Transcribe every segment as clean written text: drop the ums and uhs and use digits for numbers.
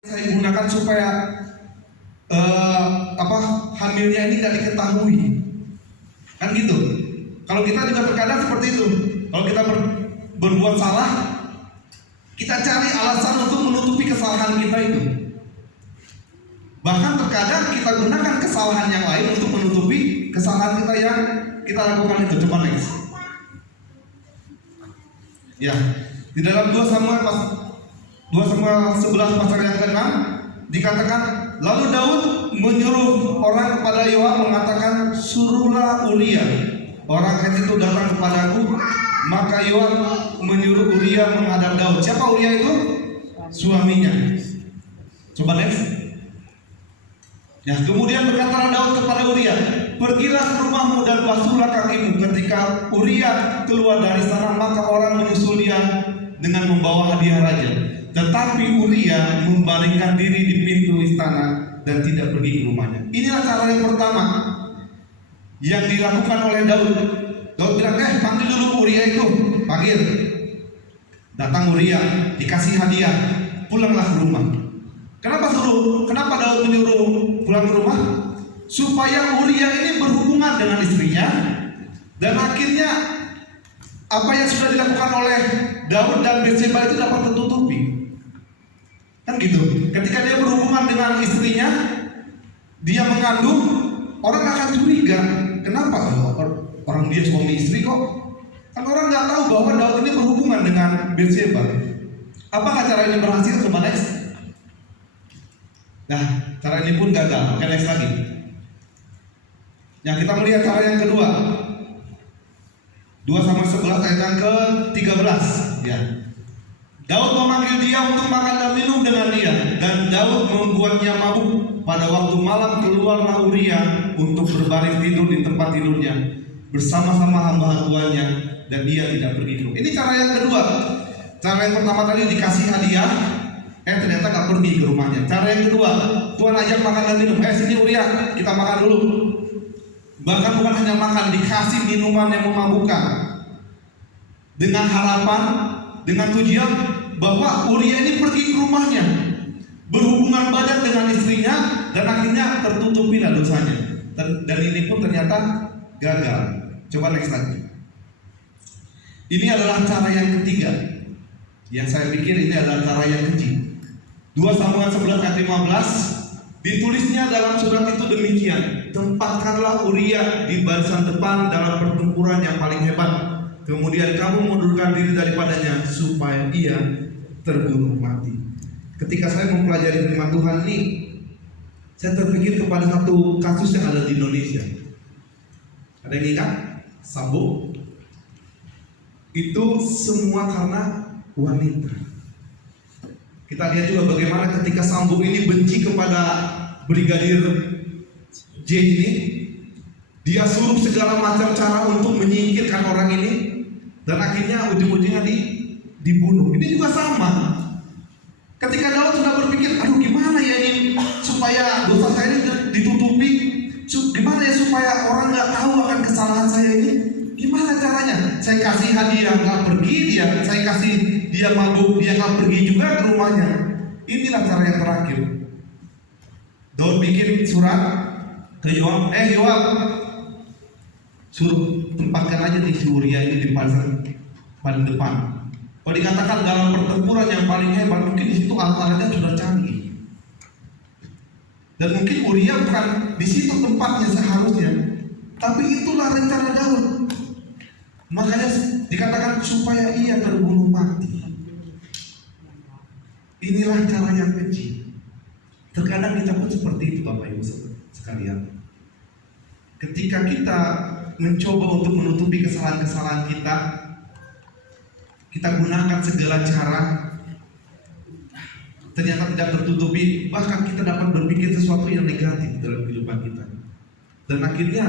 saya gunakan supaya hamilnya ini nggak diketahui, kan gitu. Kalau kita juga terkadang seperti itu. Kalau kita berbuat salah, kita cari alasan untuk menutupi kesalahan kita itu. Bahkan terkadang kita gunakan kesalahan yang lain untuk menutupi kesalahan kita yang kita lakukan itu. Coba next. Ya, di dalam 2 Samuel 11 pasal yang ke-6 dikatakan, lalu Daud menyuruh orang kepada Yoab mengatakan, suruhlah Uria orang Het itu datang kepadaku. Maka Yoab menyuruh Uria menghadap Daud. Siapa Uria itu? Suaminya. Coba next. Ya, kemudian berkatalah Daud kepada Uria, pergilah ke rumahmu dan basuhlah kakimu. Ketika Uria keluar dari sana, maka orang menyusul dia dengan membawa hadiah raja. Tetapi Uria membaringkan diri di pintu istana dan tidak pergi ke rumahnya. Inilah cara yang pertama yang dilakukan oleh Daud. Daud bilang, panggil dulu Uria itu. Panggil. Datang Uria, dikasih hadiah, pulanglah ke rumah. Kenapa Daud menyuruh pulang ke rumah? Supaya Uria ini berhubungan dengan istrinya, dan akhirnya apa yang sudah dilakukan oleh Daud dan Batseba itu dapat tertutupi. Kan gitu. Ketika dia berhubungan dengan istrinya, dia mengandung, orang akan curiga. Kenapa? Orang dia suami istri kok. Kan orang nggak tahu bahwa Daud ini berhubungan dengan Batseba. Apakah cara ini berhasil? Coba next. Nah, cara ini pun gagal. Oke, next lagi. Yang kita melihat cara yang kedua. 2 Samuel 11 ayat yang ke-13. Ya. Daud memanggil dia untuk makan dan minum dengan dia, dan Daud membuatnya mabuk. Pada waktu malam keluarlah Uria untuk berbaring tidur di tempat tidurnya bersama-sama hamba tuannya, dan dia tidak pergi. Ini cara yang kedua. Cara yang pertama tadi dikasih hadiah, ternyata gak pergi ke rumahnya. Cara yang kedua, Tuhan ajak makan dan minum. Sini Uria, kita makan dulu. Bahkan bukan hanya makan, dikasih minuman yang memabukkan, dengan harapan, dengan tujuan bahwa Uria ini pergi ke rumahnya, berhubungan badan dengan istrinya, dan akhirnya tertutupi dosanya. Dan ini pun ternyata gagal. Coba next lagi. Ini adalah cara yang ketiga, yang saya pikir ini adalah cara yang keji. 2 Samuel 11 ayat 15 ditulisnya dalam surat itu demikian, tempatkanlah Uria di barisan depan dalam pertempuran yang paling hebat, kemudian kamu mundurkan diri daripadanya supaya ia terbunuh mati. Ketika saya mempelajari firman Tuhan ini, saya terpikir kepada satu kasus yang ada di Indonesia. Ada yang ingat? Sambo. Itu semua karena wanita. Kita lihat juga bagaimana ketika Sambo ini benci kepada Brigadir J ini, dia suruh segala macam cara untuk menyingkirkan orang ini, dan akhirnya ujung-ujungnya dibunuh. Ini juga sama. Ketika Daud sudah berpikir, aduh gimana ya ini supaya dosa saya ini ditutupi, gimana ya supaya orang nggak tahu akan kesalahan saya ini, gimana caranya? Saya kasih hadiah nggak pergi dia, saya kasih dia mabuk, dia nggak pergi juga ke rumahnya. Inilah cara yang terakhir. Daud bikin surat ke Yoab, Yoab, suruh tempatkan aja di Uria ini di paling depan. Kalau dikatakan dalam pertempuran yang paling hebat, mungkin di situ alat-alatnya sudah canggih. Dan mungkin Uria bukan di situ tempatnya seharusnya, tapi itulah rencana Daud. Makanya dikatakan supaya ia terbunuh mati. Inilah cara yang keji. Terkadang kita pun seperti itu, Bapak Ibu sekalian. Ketika kita mencoba untuk menutupi kesalahan-kesalahan kita gunakan segala cara, ternyata tidak tertutupi. Bahkan kita dapat berpikir sesuatu yang negatif dalam kehidupan kita. Dan akhirnya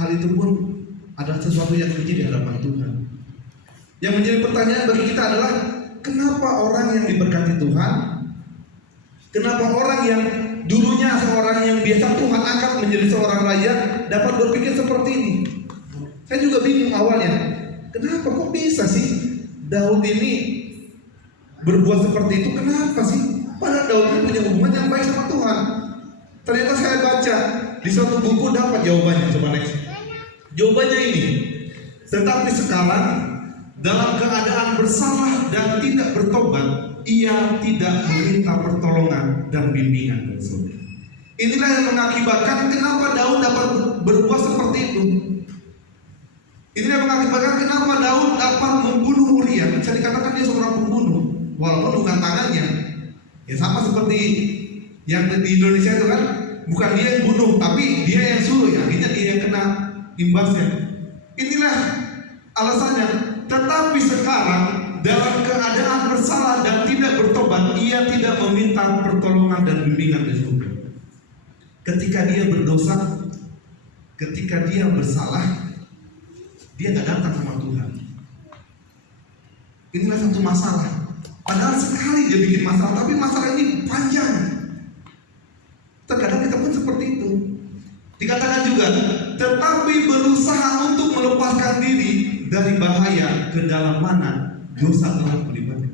hal itu pun adalah sesuatu yang keji di hadapan Tuhan. Yang menjadi pertanyaan bagi kita adalah, kenapa orang yang diberkati Tuhan, kenapa orang yang dulunya seorang yang biasa Tuhan angkat menjadi seorang raja dapat berpikir seperti ini? Saya juga bingung awalnya. Kenapa kok bisa sih Daud ini berbuat seperti itu? Kenapa sih? Padahal Daud ini punya hubungan yang baik sama Tuhan. Ternyata saya baca di suatu buku dapat jawabannya. Coba next. Jawabannya ini. Tetapi sekarang dalam keadaan bersalah dan tidak bertobat, ia tidak meminta pertolongan dan bimbingan dari Saudara. Inilah yang mengakibatkan kenapa Daud dapat berbuat seperti itu. Inilah yang mengakibatkan kenapa Daud dapat membunuh Uria. Bisa dikatakan dia seorang pembunuh, walaupun bukan tangannya. Ya sama seperti yang di Indonesia itu kan, bukan dia yang bunuh, tapi dia yang suruh. Ya, akhirnya dia yang kena imbasnya. Inilah alasannya. Tetapi sekarang dalam keadaan bersalah dan tidak bertobat, ia tidak meminta pertolongan dan bimbingan dari Tuhan. Ketika dia berdosa, ketika dia bersalah, dia nggak datang sama Tuhan. Inilah satu masalah. Padahal sekali dia bikin masalah, tapi masalah ini panjang. Terkadang kita pun seperti itu. Dikatakan juga, tetapi berusaha untuk melepaskan diri dari bahaya ke dalam mana dosa telah melibatkan.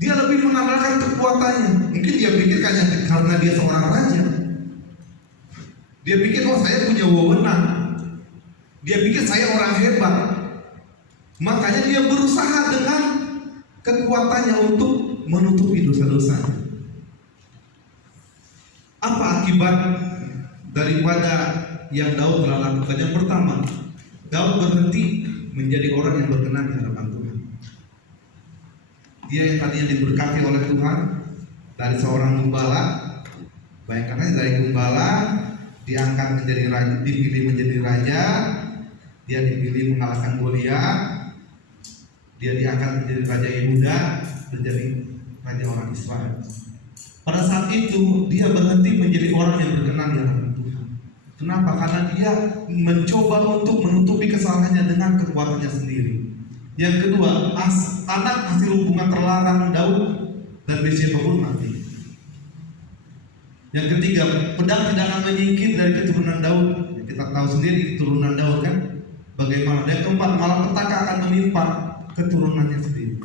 Dia lebih mengandalkan kekuatannya. Mungkin dia pikir karena dia seorang raja. Dia pikir, oh saya punya wewenang. Dia pikir saya orang hebat. Makanya dia berusaha dengan kekuatannya untuk menutupi dosa-dosanya. Apa akibat daripada yang Daud telah lakukan? Yang pertama, Daud berhenti menjadi orang yang berkenan di hadapan Tuhan. Dia yang tadinya diberkati oleh Tuhan dari seorang gembala, bayangkan aja dari gembala diangkat menjadi raja, dipilih menjadi raja, dia dipilih mengalahkan Goliat, dia diangkat menjadi raja Yehuda, menjadi raja orang Israel. Pada saat itu dia berhenti menjadi orang yang berkenan di hadapan Tuhan. Kenapa? Karena dia mencoba untuk menutupi kesalahannya dengan kekuatannya sendiri. Yang kedua, anak hasil hubungan terlarang Daud dan Bathsheba pun mati. Yang ketiga, pedang tidak akan menyingkir dari keturunan Daud. Kita tahu sendiri keturunan Daud kan bagaimana. Dan keempat, malah petaka akan menimpa keturunannya sendiri.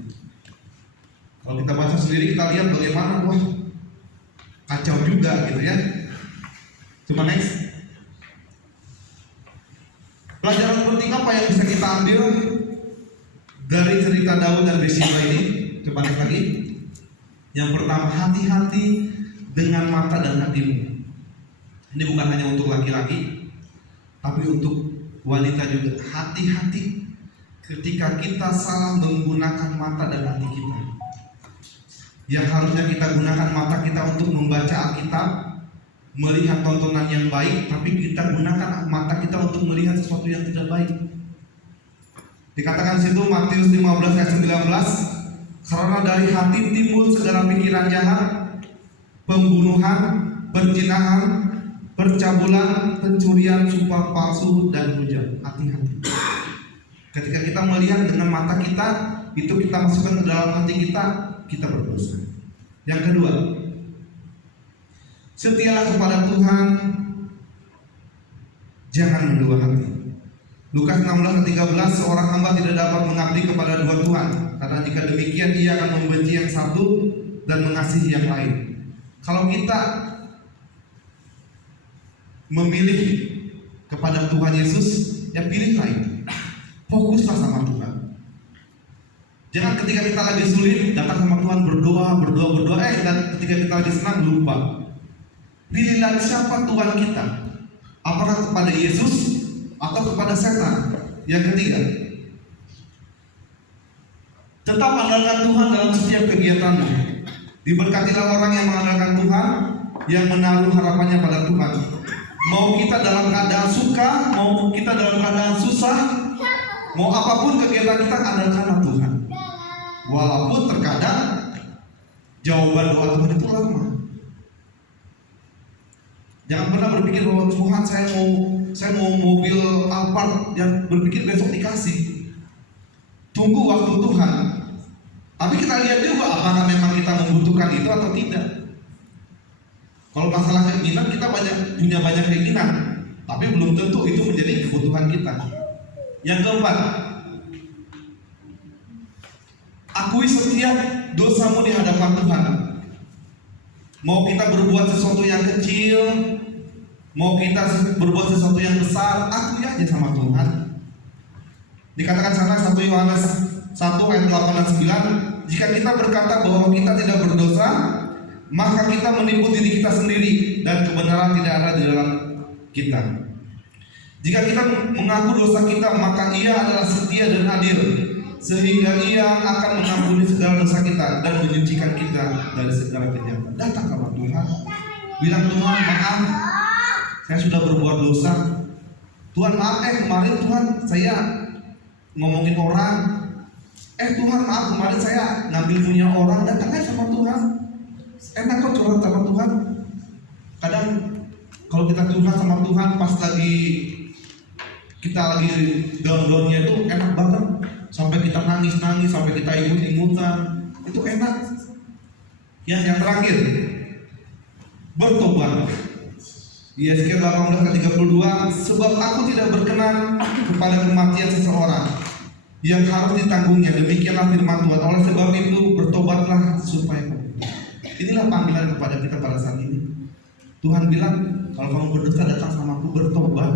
Kalau kita baca sendiri, kita lihat bagaimana, wah kacau juga gitu ya. Coba next. Pelajaran penting apa yang bisa kita ambil dari cerita Daud dan Bathsheba ini? Coba next lagi. Yang pertama, hati-hati dengan mata dan hatimu. Ini bukan hanya untuk laki-laki, tapi untuk wanita juga. Hati-hati ketika kita salah menggunakan mata dan hati kita. Yang harusnya kita gunakan mata kita untuk membaca Alkitab, melihat tontonan yang baik, tapi kita gunakan mata kita untuk melihat sesuatu yang tidak baik. Dikatakan situ Matius 15 ayat 19, karena dari hati timbul segala pikiran jahat, pembunuhan, perzinahan, percabulan, pencurian, sumpah palsu, dan hujat. Hati-hati. Ketika kita melihat dengan mata kita, itu kita masukkan ke dalam hati kita berdosa. Yang kedua, setialah kepada Tuhan, jangan mendua hati. Lukas 16:13, seorang hamba tidak dapat mengabdi kepada dua Tuhan, karena jika demikian ia akan membenci yang satu dan mengasihi yang lain. Kalau kita memilih kepada Tuhan Yesus, ya pilihlah itu. Fokuslah sama Tuhan. Jangan ketika kita lagi sulit datang sama Tuhan berdoa, dan ketika kita lagi senang lupa. Pilihlah siapa Tuhan kita. Apakah kepada Yesus atau kepada setan? Yang ketiga, tetap andalkan Tuhan dalam setiap kegiatanmu. Diberkatilah orang yang mengandalkan Tuhan, yang menaruh harapannya pada Tuhan. Mau kita dalam keadaan suka, mau kita dalam keadaan susah, mau apapun kegiatan kita, andalkanlah Tuhan. Walaupun terkadang jawaban doa Tuhan itu lama. Jangan pernah berpikir bahwa Tuhan saya mau mobil Alphard dan berpikir besok dikasih. Tunggu waktu Tuhan. Tapi kita lihat juga apakah memang kita membutuhkan itu atau tidak. Kalau masalah keinginan, kita punya banyak keinginan, tapi belum tentu itu menjadi kebutuhan kita. Yang keempat, akui setiap dosamu di hadapan Tuhan. Mau kita berbuat sesuatu yang kecil, mau kita berbuat sesuatu yang besar, akui aja sama Tuhan. Dikatakan sana 1 Yohanes 1 ayat 8 dan 9, jika kita berkata bahwa kita tidak berdosa, maka kita menipu diri kita sendiri dan kebenaran tidak ada di dalam kita. Jika kita mengaku dosa kita, maka Ia adalah setia dan adil, sehingga Ia akan mengampuni segala dosa kita dan menyucikan kita dari segala kejahatan. Datang kepada Tuhan, bilang Tuhan maaf, saya sudah berbuat dosa. Tuhan maaf, kemarin Tuhan saya ngomongin orang. Tuhan maaf, kemarin saya ngambil punya orang. Datang aja sama Tuhan. Enak kok curhat sama Tuhan. Kadang kalau kita curhat sama Tuhan pas lagi kita lagi down-downnya itu enak banget. Sampai kita nangis-nangis, sampai kita imut-imutan, itu enak. Yang terakhir, bertobat. Yesaya 18:32, sebab aku tidak berkenan kepada kematian seseorang yang harus ditanggungnya. Demikianlah firman Tuhan. Oleh sebab itu bertobatlah supaya kamu. Inilah panggilan kepada kita pada saat ini. Tuhan bilang, kalau kamu berdosa datang sama aku, bertobat.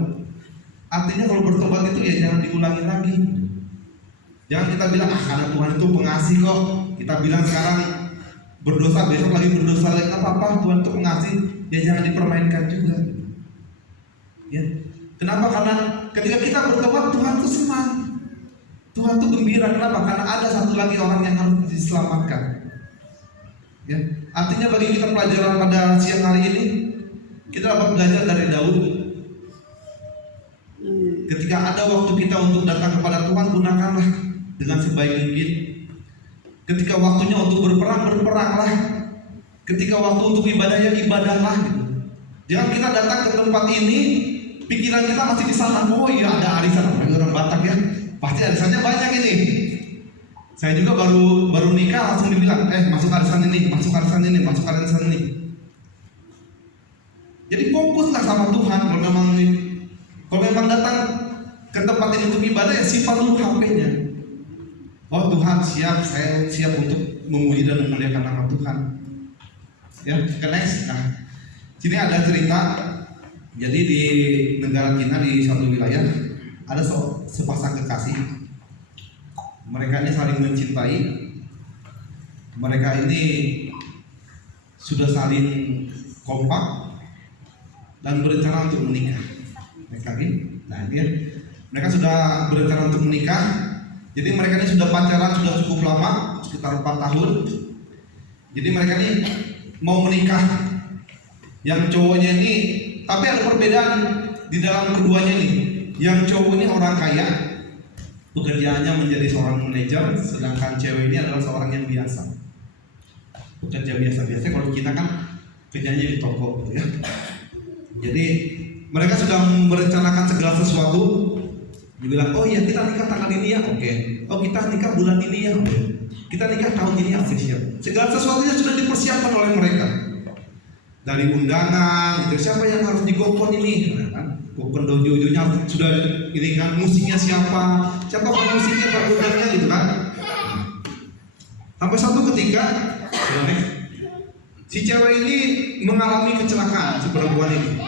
Artinya kalau bertobat itu ya jangan diulangi lagi. Jangan kita bilang, karena Tuhan itu pengasih kok. Kita bilang sekarang berdosa, besok lagi berdosa lagi, nggak apa-apa, Tuhan itu pengasih. Ya jangan dipermainkan juga. Ya. Kenapa? Karena ketika kita bertobat, Tuhan itu senang. Tuhan itu gembira. Kenapa? Karena ada satu lagi orang yang harus diselamatkan. Ya. Artinya bagi kita pelajaran pada siang hari ini, kita dapat belajar dari Daud. Ketika ada waktu kita untuk datang kepada Tuhan, gunakanlah dengan sebaik mungkin. Ketika waktunya untuk berperang, berperanglah. Ketika waktu untuk ibadah, ya ibadahlah. Jangan kita datang ke tempat ini, pikiran kita masih di sana. Oh iya, ada arisan orang Batak ya. Pasti arisannya banyak ini. Saya juga baru nikah langsung dibilang, masuk arisan ini, masuk arisan ini, masuk arisan ini. Jadi fokuslah sama Tuhan. Kalau memang datang ke tempat ini untuk ibadah, ya simpan dulu HP-nya. Oh Tuhan siap, saya siap untuk memuji dan memuliakan nama Tuhan. Ya, next. Nah, sini ada cerita. Jadi di negara Cina di suatu wilayah ada sepasang kekasih. Mereka ini saling mencintai. Mereka ini sudah saling kompak dan berencana untuk menikah. Next lagi. Nah, dia mereka sudah berencana untuk menikah. Jadi mereka ini sudah pacaran sudah cukup lama, sekitar 4 tahun. Jadi mereka ini mau menikah. Yang cowoknya ini, tapi ada perbedaan di dalam keduanya nih. Yang cowok ini orang kaya, pekerjaannya menjadi seorang manajer, sedangkan cewek ini adalah seorang yang biasa, pekerja biasa-biasa. Kalau kita kan kerjanya di toko, gitu ya. Jadi mereka sudah merencanakan segala sesuatu. Dibilang, oh iya kita nikah tanggal ini ya, oke. Oh kita nikah bulan ini ya, oke. Kita nikah tahun ini ya, official. Segala sesuatunya sudah dipersiapkan oleh mereka. Dari undangan, gitu. Siapa yang harus digopon ini? Nah, kan? Gopon dojo-dojonya sudah ini kan, musiknya siapa musiknya, perbudannya gitu kan. Sampai suatu ketika, si cewek ini mengalami kecelakaan, si perempuan ini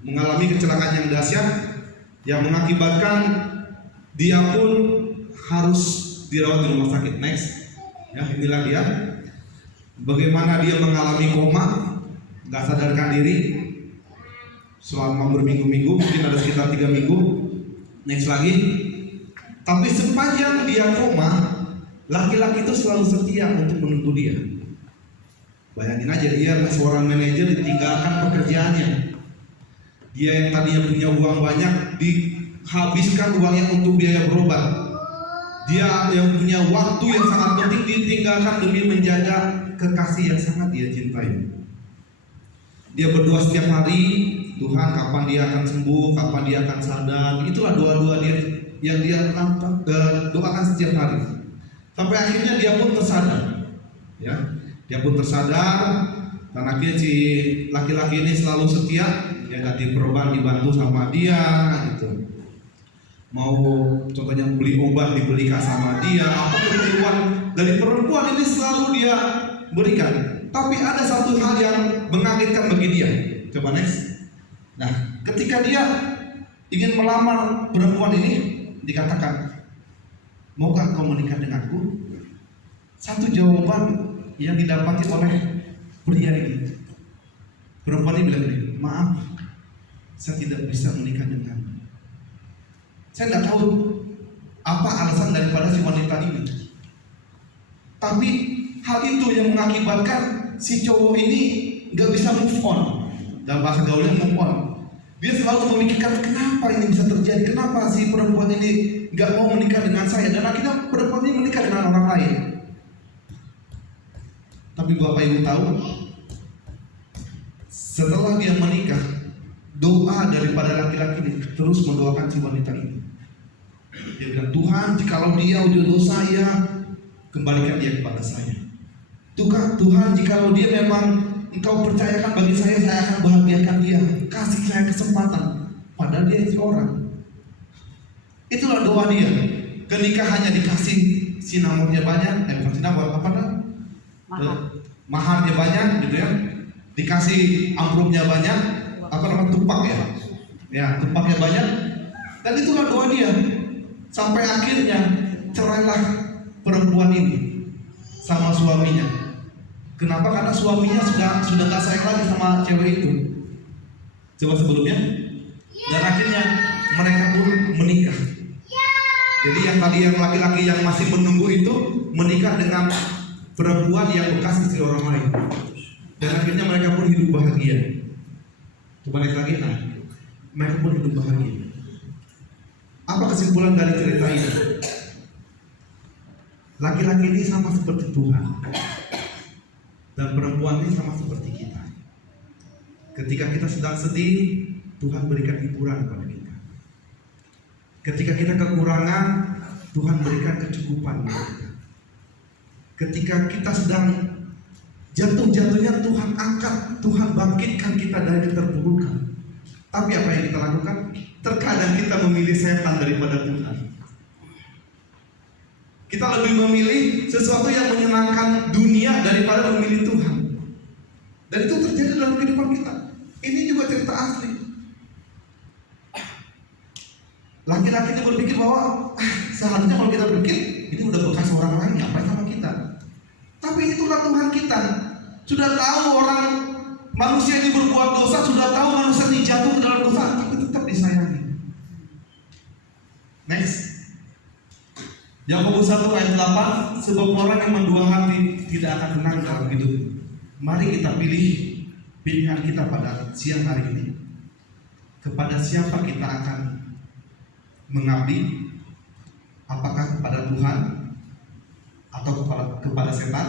mengalami kecelakaan yang dahsyat, yang mengakibatkan dia pun harus dirawat di rumah sakit. Next, ya inilah dia. Bagaimana dia mengalami koma, nggak sadarkan diri selama berminggu-minggu, mungkin ada sekitar 3 minggu. Next lagi. Tapi sepanjang dia koma, laki-laki itu selalu setia untuk menunggu dia. Bayangin aja, dia seorang manajer ditinggalkan pekerjaannya. Dia yang tadinya punya uang banyak, dihabiskan uangnya untuk biaya berobat. Dia yang punya waktu yang sangat penting ditinggalkan demi menjaga kekasih yang sangat dia cintai. Dia berdoa setiap hari, Tuhan kapan dia akan sembuh, kapan dia akan sadar. Itulah doa-doa dia yang dia doakan setiap hari. Sampai akhirnya dia pun tersadar. Ya, dia pun tersadar. Dan akhirnya si laki-laki ini selalu setia. Ya, ganti perubahan dibantu sama dia, gitu. Mau contohnya beli obat dibelikan sama dia. Apa keperluan dari perempuan ini selalu dia berikan. Tapi ada satu hal yang mengagetkan bagi dia. Coba next. Nah, ketika dia ingin melamar perempuan ini, dikatakan, maukah kau menikah denganku? Satu jawaban yang didapati oleh pria ini. Perempuan ini bilang, maaf, saya tidak bisa menikah denganmu. Saya tidak tahu apa alasan daripada si wanita ini. Tapi hal itu yang mengakibatkan si cowok ini gak bisa move on. Dalam bahasa gaulnya move on. Dia selalu memikirkan kenapa ini bisa terjadi, kenapa si perempuan ini gak mau menikah dengan saya, dan akhirnya perempuan ini menikah dengan orang lain. Tapi Bapak Ibu tahu, setelah dia menikah, doa daripada laki-laki ini terus mendoakan si wanita ini. Dia bilang, Tuhan, jikalau dia jodoh saya, kembalikan dia kepada saya. Tuhan, jikalau dia memang Engkau percayakan bagi saya akan bahagiakan dia. Kasih saya kesempatan. Padahal dia seorang. Itulah doa dia. Kenikahannya dikasih sinamurnya banyak, bukan sinamur, apa namanya? Maharnya banyak, gitu ya. Dikasih amplopnya banyak, apa namanya, tupak ya. Ya, tupaknya banyak. Dan itulah doa dia. Sampai akhirnya cerailah perempuan ini sama suaminya. Kenapa? Karena suaminya sudah gak sayang lagi sama cewek itu. Coba sebelumnya. Dan akhirnya mereka pun menikah. Jadi yang tadi yang laki-laki yang masih menunggu itu menikah dengan perempuan yang bekas istri orang lain. Dan akhirnya mereka pun hidup bahagia. Coba naik lagi, nah, mereka pun hidup bahagia. Apa kesimpulan dari cerita ini? Laki-laki ini sama seperti Tuhan. Dan perempuan ini sama seperti kita. Ketika kita sedang sedih, Tuhan berikan hiburan kepada kita. Ketika kita kekurangan, Tuhan berikan kecukupan kepada kita. Ketika kita sedang jatuh-jatuhnya, Tuhan angkat, Tuhan bangkitkan kita dari keterpurukan. Tapi apa yang kita lakukan? Terkadang kita memilih setan daripada Tuhan. Kita lebih memilih sesuatu yang menyenangkan dunia daripada memilih Tuhan. Dan itu terjadi dalam kehidupan kita. Ini juga cerita asli. Laki-laki ini berpikir bahwa seharusnya kalau kita berpikir ini udah bekas orang lain, ngapain sama kita. Tapi itulah Tuhan kita. Sudah tahu orang manusia ini berbuat dosa, sudah tahu manusia ini jatuh dalam dosa, tapi tetap disayangi. Next. Yakobus 1 ayat 8, sebab orang yang mendua hati tidak akan tenang dalam hidup. Mari kita pilih pilihan kita pada siang hari ini. Kepada siapa kita akan mengabdi? Apakah kepada Tuhan atau kepada setan?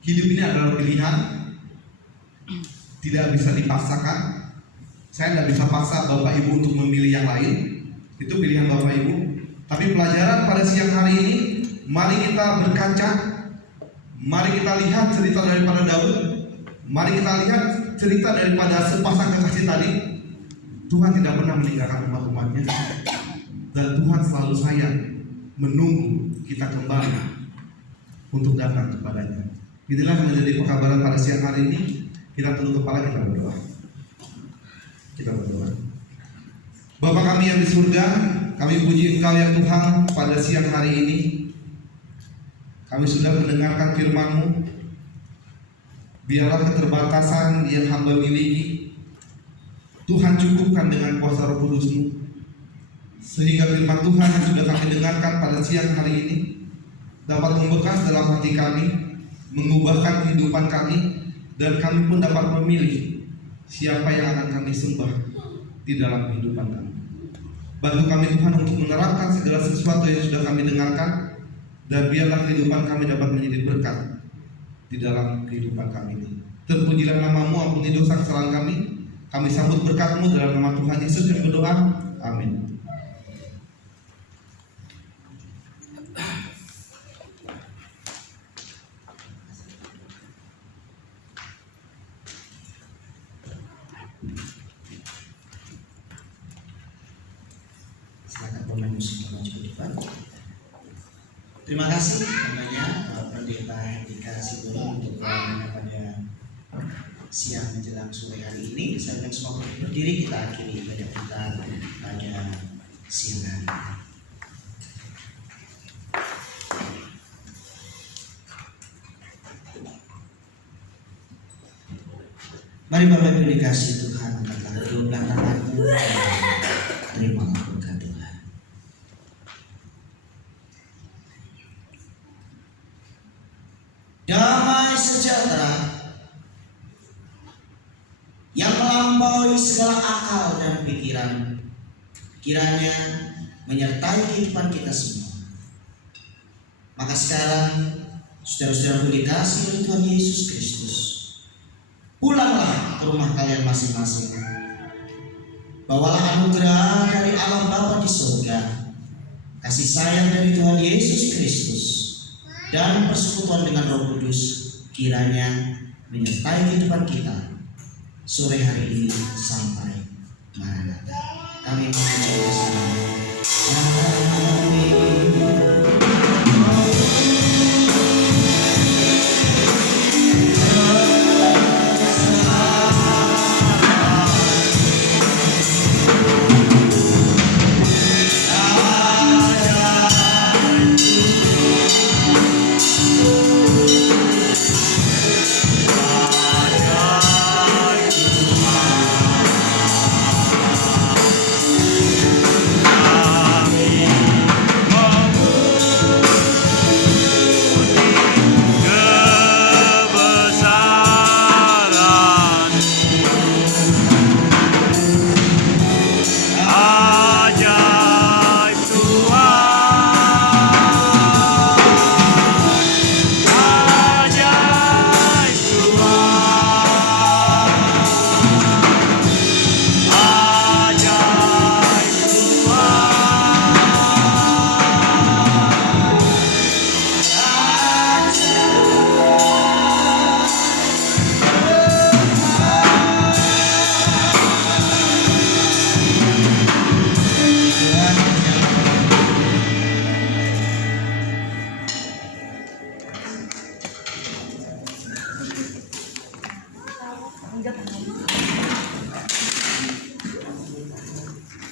Hidup ini adalah pilihan, tidak bisa dipaksakan. Saya tidak bisa paksa Bapak Ibu untuk memilih yang lain. Itu pilihan Bapak Ibu. Tapi pelajaran pada siang hari ini, mari kita berkaca, mari kita lihat cerita daripada Daud, mari kita lihat cerita daripada sepasang kekasih tadi. Tuhan tidak pernah meninggalkan umat-umatnya, dan Tuhan selalu sayang menunggu kita kembali untuk datang kepadanya. Inilah yang menjadi pekabaran pada siang hari ini. Kita tunduk kepala, kita berdoa. Kita berdoa. Bapa kami yang di surga, kami puji Engkau ya Tuhan pada siang hari ini. Kami sudah mendengarkan firman-Mu. Biarlah keterbatasan yang hamba miliki, Tuhan cukupkan dengan kuasa Roh Kudus-Mu, sehingga firman Tuhan yang sudah kami dengarkan pada siang hari ini dapat membekas dalam hati kami, mengubahkan kehidupan kami, dan kami pun dapat memilih siapa yang akan kami sembah di dalam kehidupan kami. Bantu kami Tuhan untuk menerapkan segala sesuatu yang sudah kami dengarkan, dan biarlah kehidupan kami dapat menjadi berkat di dalam kehidupan kami ini. Terpujilah nama-Mu, ampuni dosa kesalahan kami. Kami sambut berkat-Mu dalam nama Tuhan Yesus yang berdoa. Amin. Terima kasih namanya Pendeta Hendika Sibolon untuk pelayanannya pada siang menjelang sore hari ini. Saya akan semua berdiri, kita akhiri ibadah kita pada siang hari. Mari Bapak Ibu dikasih Tuhan, angkatlah kedua belah tanganmu, terimalah berkat Tuhan. Damai sejahtera yang melampaui segala akal dan pikiran, kiranya menyertai kehidupan kita semua. Maka sekarang, saudara-saudara dikasih oleh Tuhan Yesus Kristus, pulanglah ke rumah kalian masing-masing. Bawalah anugerah dari Allah Bapa di surga, kasih sayang dari Tuhan Yesus Kristus, dan persekutuan dengan Roh Kudus kiranya menyertai kehidupan kita sore hari ini sampai Maranatha. Kami mengucapkan bersama. Amin.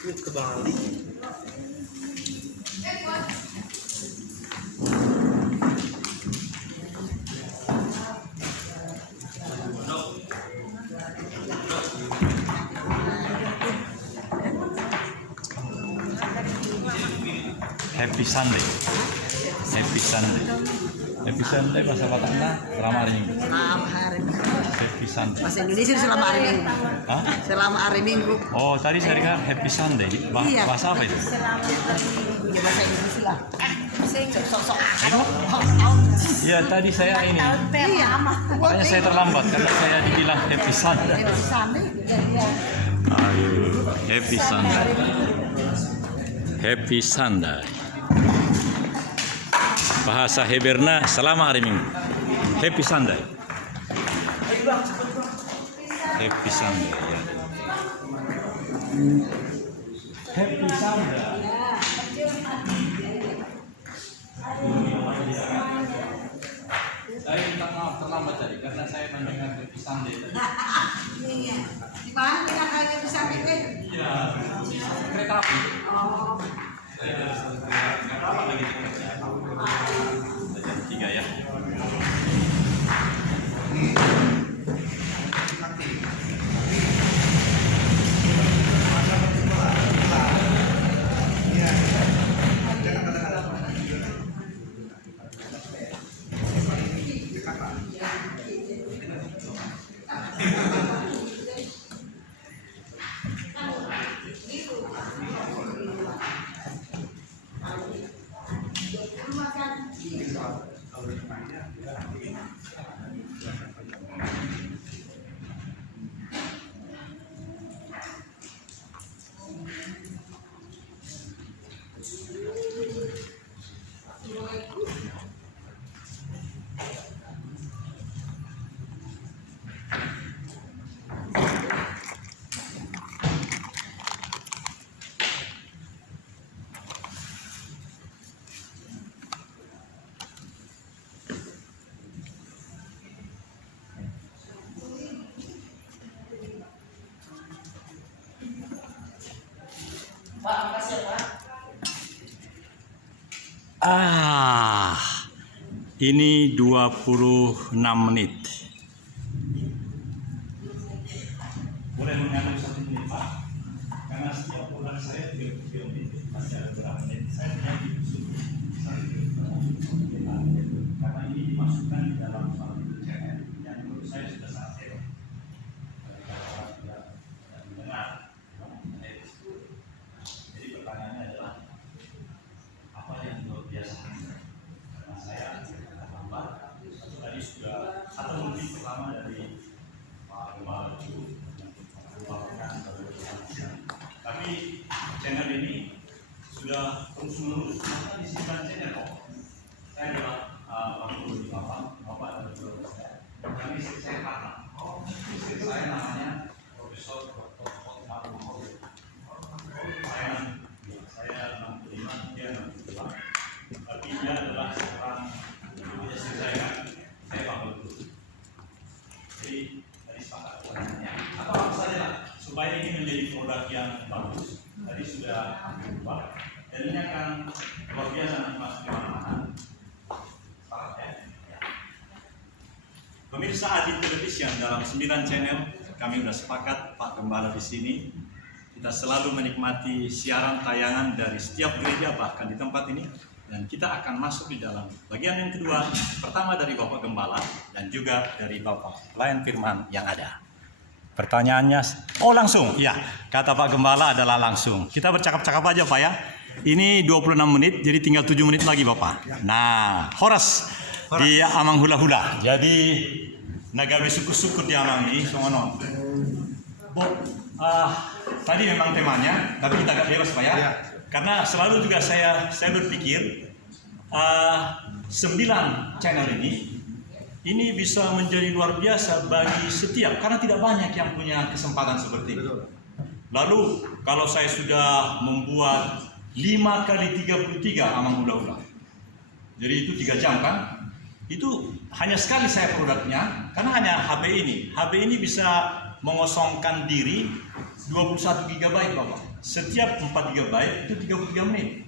Ke Bali. Happy Sunday. Happy Sunday. Happy Sunday bahasa Bataknya selama hari Minggu. Selama hari Minggu. Happy Sunday. Bahasa Indonesia selama hari Minggu. Hah? Selama hari Minggu. Oh, tadi saya dengar Happy Sunday. Iya. Bahasa apa itu? Ya bahasa Indonesia lah. Sok-sok. Iya, tadi saya ini. Iya. Makanya saya terlambat karena saya dibilang Happy Sunday. Happy Sunday. Iya. Ayo, Happy Sunday. Happy Sunday. Bahasa Heberna selama hari Minggu. Happy Sunday. Happy Sunday ya. Happy Sunday. Saya minta maaf terlambat tadi karena saya mendengar Happy Sunday tadi. Iya. Di mana kita kayak Happy Sunday? Iya, kereta api. Oh. Saya dari kereta apa lagi di kerja? Jam 3 ya. Ini 26 menit. Boleh mengambil 1 menit, Pak? Karena setiap bulan saya 30 menit, masih ada berapa menit. Saya tidak karena ini dimasukkan di dalam satu channel yang menurut saya sudah sangat hebat. Kalau orang tidak mendengar, jadi pertanyaannya adalah apa yang luar biasa? Karena saya lambat, tadi sudah atau mungkin pertama dari Pak Gembala itu melakukan tapi channel ini sudah terus menerus di simpan channel kok. Saya adalah waktu di bapak adalah dua saya. Kami saya kata, istri saya namanya Profesor Dr. Otmar Muhammad. Saya 65, dia 62. Tapi dia adalah seorang istri saya bakal dulu. Jadi tadi sepakat pertanyaannya. Apa saja supaya ini menjadi produk yang bagus. Tadi sudah berubah dan ini akan luar biasa nanti masuk ke mana-mana. Pemirsa Adi Television dalam 9 channel kami sudah sepakat Pak Gembala di sini. Kita selalu menikmati siaran tayangan dari setiap gereja bahkan di tempat ini dan kita akan masuk di dalam bagian yang kedua. Pertama dari Bapak Gembala dan juga dari Bapak pelayan firman yang ada. Pertanyaannya, langsung, ya kata Pak Gembala adalah langsung. Kita bercakap-cakap aja Pak ya. Ini 26 menit, jadi tinggal 7 menit lagi Bapak. Nah, Horas di Amang Hula-Hula. Jadi nagabe suku-suku di Amang ini, songonon. Tadi memang temanya, tapi kita agak bebas Pak ya. Karena selalu juga saya berpikir 9 channel ini bisa menjadi luar biasa bagi setiap, karena tidak banyak yang punya kesempatan seperti itu. Lalu kalau saya sudah membuat 5 kali 33 Amang Hula-Hula, jadi itu 3 jam kan, itu hanya sekali saya produknya, karena hanya HP ini bisa mengosongkan diri 21 GB Bapak. Setiap 4 GB itu 33 menit.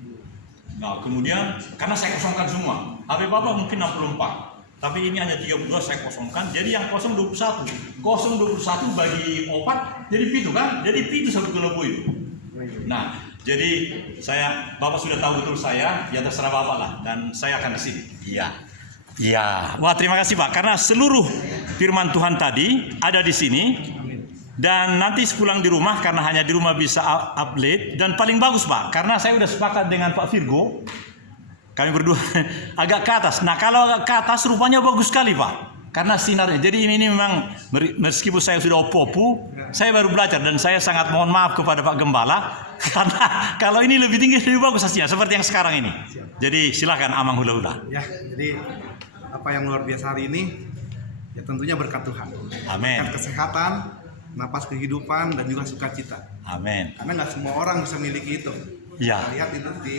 Nah kemudian karena saya kosongkan semua, HP Bapak mungkin 64, tapi ini hanya 32 saya kosongkan, jadi yang kosong 21 bagi 4 jadi pitu kan, jadi pitu 1 kilo. Nah jadi Bapak sudah tahu betul saya, ya terserah Bapak lah, dan saya akan ke sini. Iya. Wah terima kasih Pak, karena seluruh firman Tuhan tadi ada di sini. Dan nanti sepulang di rumah, karena hanya di rumah bisa upload, dan paling bagus Pak, karena saya sudah sepakat dengan Pak Virgo, kami berdua agak ke atas. Nah kalau agak ke atas rupanya bagus sekali Pak, karena sinarnya. Jadi ini memang meskipun saya sudah opopu, saya baru belajar dan saya sangat mohon maaf kepada Pak Gembala, karena kalau ini lebih tinggi lebih bagus hasilnya seperti yang sekarang ini. Jadi silakan Amang Hula-Hula. Ya, jadi apa yang luar biasa hari ini ya tentunya berkat Tuhan. Amin. Berkat kesehatan, napas kehidupan dan juga sukacita. Amin. Karena nggak semua orang bisa memiliki itu. Ya. Kita lihat itu di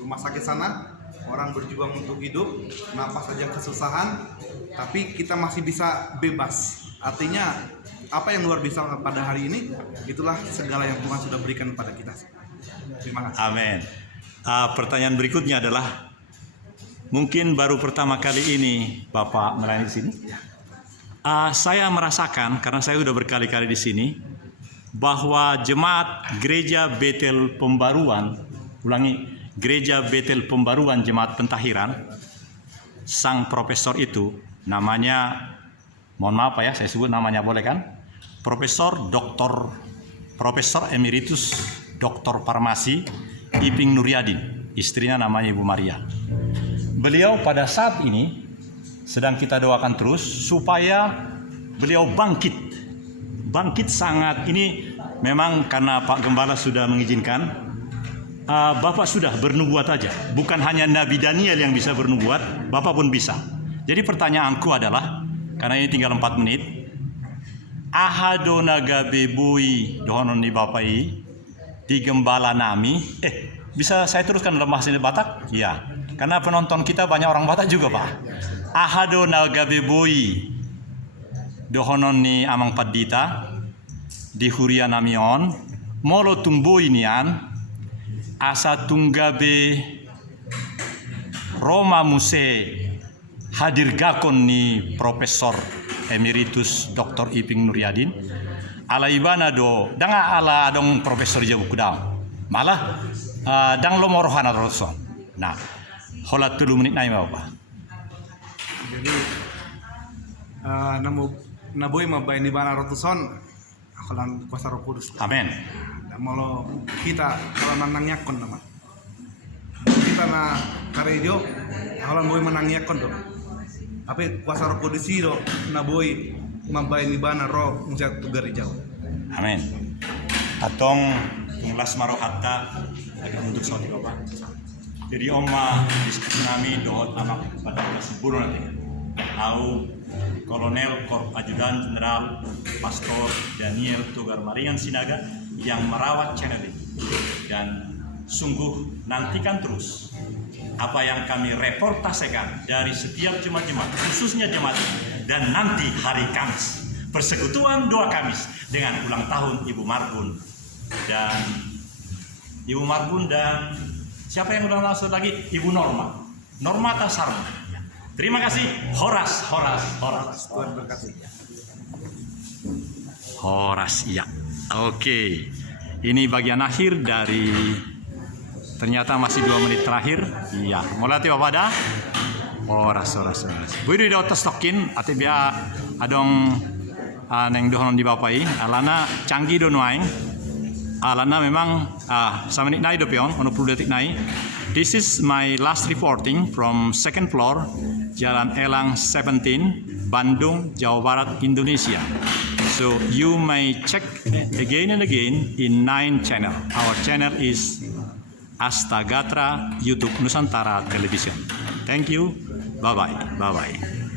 rumah sakit sana, orang berjuang untuk hidup, napas saja kesusahan, tapi kita masih bisa bebas. Artinya apa yang luar biasa pada hari ini, itulah segala yang Tuhan sudah berikan kepada kita. Terima kasih. Amin. Pertanyaan berikutnya adalah, mungkin baru pertama kali ini Bapak melayani di sini. Saya merasakan, karena saya sudah berkali-kali di sini, bahwa jemaat Gereja Betel Pembaruan, Gereja Betel Pembaruan Jemaat Pentahiran, sang profesor itu namanya, mohon maaf ya, saya sebut namanya boleh kan? Profesor Emeritus Dr. Farmasi Iping Nuryadin, istrinya namanya Ibu Maria. Beliau pada saat ini sedang kita doakan terus supaya beliau bangkit sangat. Ini memang karena Pak Gembala sudah mengizinkan, Bapak sudah bernubuat aja, bukan hanya Nabi Daniel yang bisa bernubuat, Bapak pun bisa. Jadi pertanyaanku adalah, karena ini tinggal 4 menit, ahado nagabebui dohonon di Bapak di Gembala nami, bisa saya teruskan dalam bahasa Batak? Ya, karena penonton kita banyak orang Batak juga Pak. Ahado nagabebui dohonon ni Amang Padita di Huria namion molo tumbo inian asa tunggabe Roma Muse hadir gakon ni Profesor Emeritus Dr. Iping Nuryadin. Ala ibana do danga ala dong Profesor Jabu Kudam. Malah dang lomorohan roson. Nah, holat 3 menit nai mau ba. Jadi naboy mabay ni bana rotuson ako lang kuasa Roh Kudus. Amin. Molo kita kalau menang yakon nama. Kita na karejo ako lang boy menang yakon do. Tapi kuasa Roh Kudus do naboy mabay ni bana roh musyak tugar jauh. Amin. Atong las marohatta agak untuk saudi bapak. Jadi oma diskusi kami dohot amak pada kesempurna nanti. Au Kolonel Korp Ajudan Jenderal Pastor Daniel Togar Maringan Sinaga yang merawat channel ini. Dan sungguh nantikan terus apa yang kami reportasekan dari setiap jemaat-jemaat, khususnya jemaat dan nanti hari Kamis persekutuan doa Kamis dengan ulang tahun Ibu Marbun dan siapa yang ulang tahun lagi? Ibu Norma Tasarma. Terima kasih Horas. Tuhan berkati. Horas, iya. Oke. Ini bagian akhir dari ternyata masih 2 menit terakhir. Iya. Mulai tiba pada Horas. Budi do tostokin ati bia adong neng dohon di bapai alana canggih do nuaing. Alana memang sa menit nai do pion, 10 detik nai. This is my last reporting from second floor Jalan Elang 17, Bandung, Jawa Barat, Indonesia. So you may check again and again in 9 channel. Our channel is Astagatra YouTube Nusantara Television. Thank you. Bye-bye.